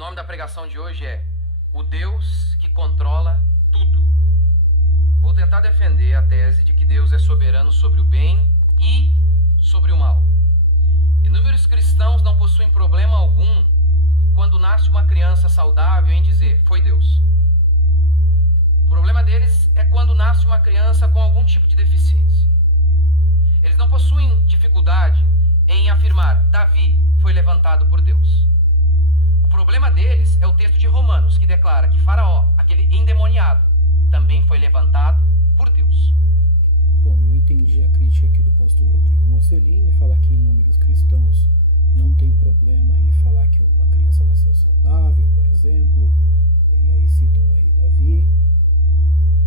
nome da pregação de hoje é O Deus que controla tudo. Vou tentar defender a tese de que Deus é soberano sobre o bem e sobre o mal. Inúmeros cristãos não possuem problema algum quando nasce uma criança saudável em dizer, foi Deus. O problema deles é quando nasce uma criança com algum tipo de deficiência. Eles não possuem dificuldade em afirmar, Davi foi levantado por Deus. O problema deles é o texto de Romanos, que declara que Faraó, aquele endemoniado, também foi levantado por Deus. Bom, eu entendi a crítica aqui do pastor Rodrigo Mocelin, falar que inúmeros cristãos não tem problema em falar que uma criança nasceu saudável, por exemplo, e aí citam o rei Davi,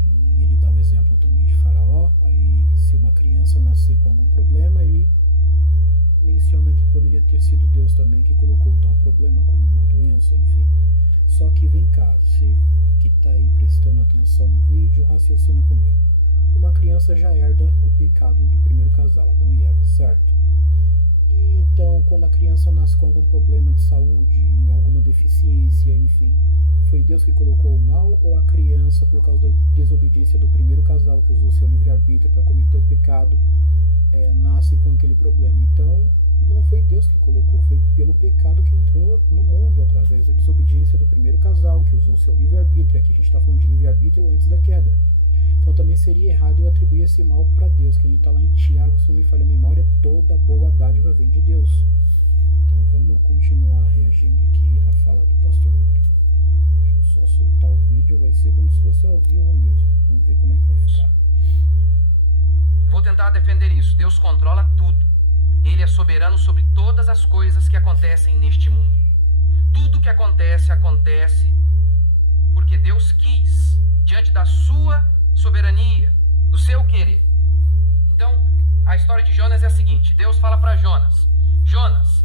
e ele dá o exemplo também de Faraó. Aí se uma criança nascer com algum problema, ele menciona que poderia ter sido Deus também que colocou tal problema, como uma doença, enfim. Só que vem cá, você que está aí prestando atenção no vídeo, raciocina comigo. Uma criança já herda o pecado do primeiro casal, Adão e Eva, certo? E então, quando a criança nasce com algum problema de saúde, em alguma deficiência, enfim, foi Deus que colocou o mal ou a criança, por causa da desobediência do primeiro casal, que usou seu livre-arbítrio para cometer o pecado, nasce com aquele problema? Então, não foi Deus que colocou, foi pelo pecado que entrou no mundo, através da desobediência do primeiro casal, que usou seu livre-arbítrio. Aqui a gente está falando de livre-arbítrio antes da queda. Então também seria errado eu atribuir esse mal para Deus, que a gente está lá em Tiago, se não me falha a memória, toda boa dádiva vem de Deus. Então vamos continuar reagindo aqui à fala do pastor Rodrigo. Deixa eu só soltar o vídeo, vai ser como se fosse ao vivo mesmo. Vamos ver como é que vai ficar. Vou tentar defender isso. Deus controla tudo. Ele é soberano sobre todas as coisas que acontecem neste mundo. Tudo que acontece, acontece porque Deus quis, diante da sua soberania, do seu querer. Então, a história de Jonas é a seguinte. Deus fala para Jonas, Jonas.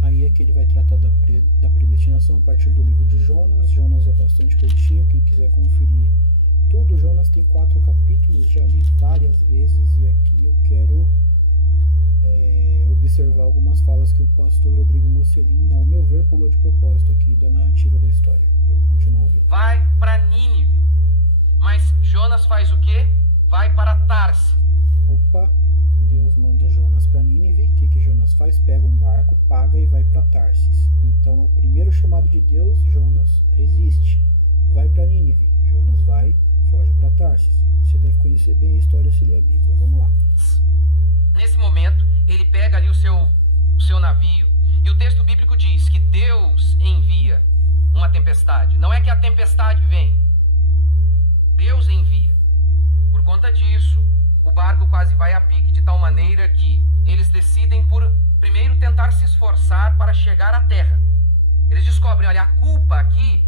Aí é que ele vai tratar da predestinação a partir do livro de Jonas. Jonas é bastante curtinho, quem quiser conferir tudo. Jonas tem 4 capítulos, já li várias vezes, e aqui eu quero observar algumas falas que o pastor Rodrigo Mocelin, ao meu ver, pulou de propósito aqui da narrativa da história. Vamos continuar ouvindo. Vai para Nínive. Mas Jonas faz o quê? Vai para Tarsis. Opa, Deus manda Jonas para Nínive. O que Jonas faz? Pega um barco, paga e vai para Tarsis. Então, o primeiro chamado de Deus, Jonas resiste. Vai para Nínive. Jonas vai, foge para Tarsis. Você deve conhecer bem a história se ler a Bíblia. Vamos lá. Nesse momento, ele pega ali o seu navio, e o texto bíblico diz que Deus envia uma tempestade. Não é que a tempestade vem. Deus envia. Por conta disso, o barco quase vai a pique, de tal maneira que eles decidem por primeiro tentar se esforçar para chegar à terra. Eles descobrem, olha, a culpa aqui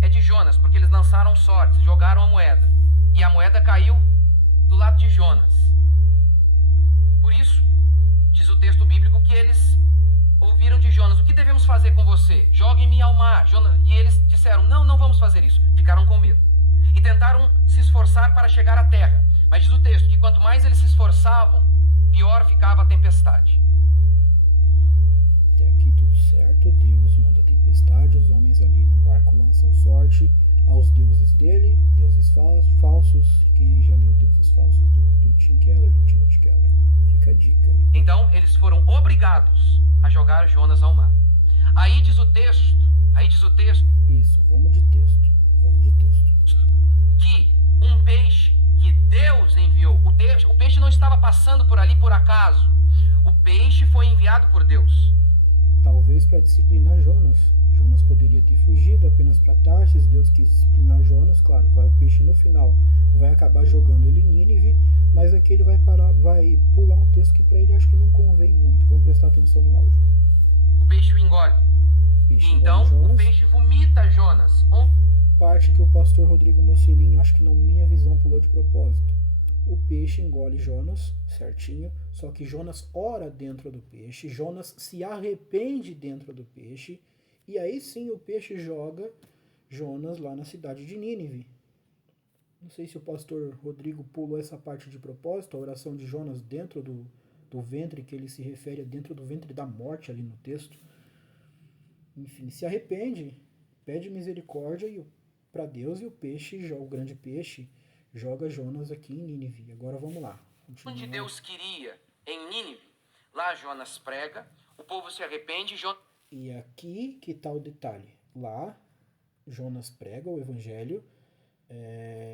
é de Jonas, porque eles lançaram sortes, jogaram a moeda. E a moeda caiu do lado de Jonas. Por isso, diz o texto bíblico que eles ouviram de Jonas, o que devemos fazer com você? Joguem-me ao mar. E eles disseram, não vamos fazer isso. Ficaram com medo. E tentaram se esforçar para chegar à terra. Mas diz o texto que quanto mais eles se esforçavam, pior ficava a tempestade. Até aqui tudo certo. Deus manda tempestade. Os homens ali no barco lançam sorte aos deuses dele, deuses falsos. E quem aí já leu Deuses Falsos do Tim Keller, do Timothy Keller? Fica a dica aí. Então eles foram obrigados a jogar Jonas ao mar. Aí diz o texto. Isso, vamos de texto. Que um peixe que Deus enviou, o peixe não estava passando por ali por acaso. O peixe foi enviado por Deus. Talvez para disciplinar Jonas. Jonas poderia ter fugido apenas para Tarsis. Deus quis disciplinar Jonas. Claro, vai o peixe no final, vai acabar jogando ele em Nínive, mas aqui ele vai pular um texto que para ele acho que não convém muito. Vamos prestar atenção no áudio. O peixe o engole. Então o peixe vomita Jonas. Parte que o pastor Rodrigo Mocelin, acho que na minha visão, pulou de propósito. O peixe engole Jonas, certinho, só que Jonas ora dentro do peixe, Jonas se arrepende dentro do peixe, e aí sim o peixe joga Jonas lá na cidade de Nínive. Não sei se o pastor Rodrigo pulou essa parte de propósito, a oração de Jonas dentro do ventre, que ele se refere a dentro do ventre da morte ali no texto. Enfim, se arrepende, pede misericórdia para Deus e o peixe, o grande peixe, joga Jonas aqui em Nínive. Agora vamos lá. Onde Deus queria, em Nínive, lá Jonas prega, o povo se arrepende e aqui que está o detalhe. Lá, Jonas prega o evangelho,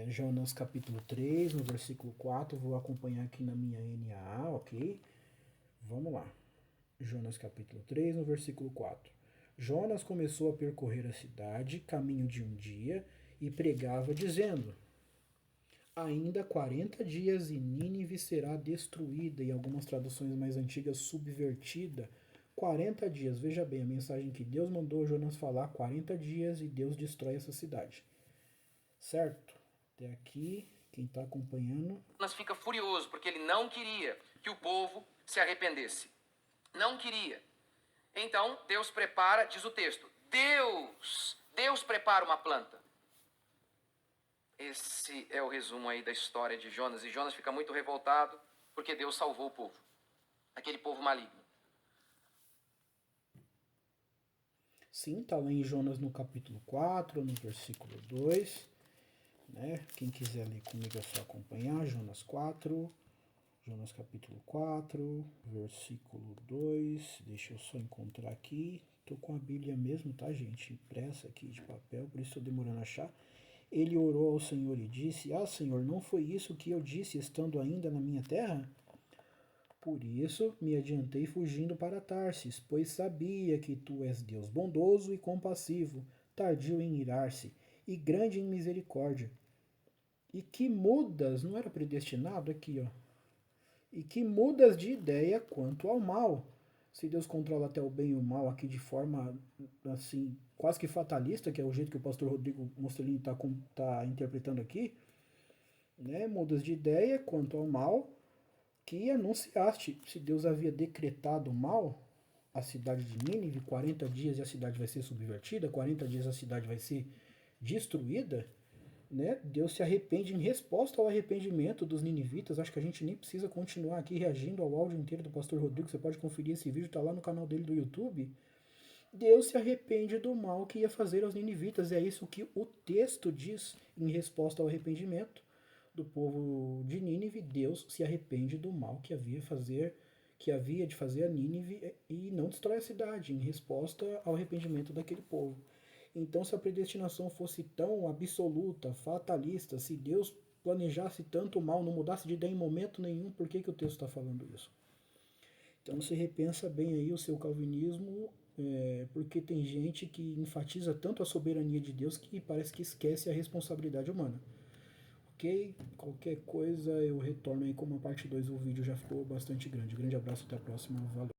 Jonas capítulo 3, no versículo 4, vou acompanhar aqui na minha NAA, ok? Vamos lá. Jonas capítulo 3, no versículo 4. Jonas começou a percorrer a cidade, caminho de um dia, e pregava dizendo: ainda 40 dias e Nínive será destruída, e algumas traduções mais antigas, subvertida. 40 dias, veja bem, a mensagem que Deus mandou Jonas falar, 40 dias e Deus destrói essa cidade. Certo? Até aqui, quem está acompanhando... Jonas fica furioso, porque ele não queria que o povo se arrependesse. Não queria. Então, Deus prepara, diz o texto, Deus prepara uma planta. Esse é o resumo aí da história de Jonas. E Jonas fica muito revoltado porque Deus salvou o povo. Aquele povo maligno. Sim, está lá em Jonas no capítulo 4, no versículo 2. Né? Quem quiser ler comigo é só acompanhar. Jonas 4, Jonas capítulo 4, versículo 2. Deixa eu só encontrar aqui. Estou com a Bíblia mesmo, tá, gente? Impressa aqui de papel, por isso estou demorando a achar. Ele orou ao Senhor e disse: ah, Senhor, não foi isso que eu disse estando ainda na minha terra? Por isso me adiantei fugindo para Tarsis, pois sabia que tu és Deus bondoso e compassivo, tardio em irar-se e grande em misericórdia. E que mudas, não era predestinado aqui, ó. E que mudas de ideia quanto ao mal. Se Deus controla até o bem e o mal aqui de forma, assim, quase que fatalista, que é o jeito que o pastor Rodrigo Mostrolini tá interpretando aqui, né? Mudas de ideia quanto ao mal que anunciaste. Se Deus havia decretado mal a cidade de Nínive, 40 dias e a cidade vai ser subvertida, 40 dias a cidade vai ser destruída, né? Deus se arrepende em resposta ao arrependimento dos ninivitas. Acho que a gente nem precisa continuar aqui reagindo ao áudio inteiro do pastor Rodrigo. Você pode conferir esse vídeo, está lá no canal dele do YouTube. Deus se arrepende do mal que ia fazer aos ninivitas. É isso que o texto diz em resposta ao arrependimento do povo de Nínive. Deus se arrepende do mal que havia de fazer a Nínive e não destrói a cidade, em resposta ao arrependimento daquele povo. Então, se a predestinação fosse tão absoluta, fatalista, se Deus planejasse tanto mal, não mudasse de ideia em momento nenhum, por que o texto está falando isso? Então, você repensa bem aí o seu calvinismo, porque tem gente que enfatiza tanto a soberania de Deus que parece que esquece a responsabilidade humana. Ok? Qualquer coisa eu retorno aí como a parte 2, o vídeo já ficou bastante grande. Grande abraço, até a próxima, valeu!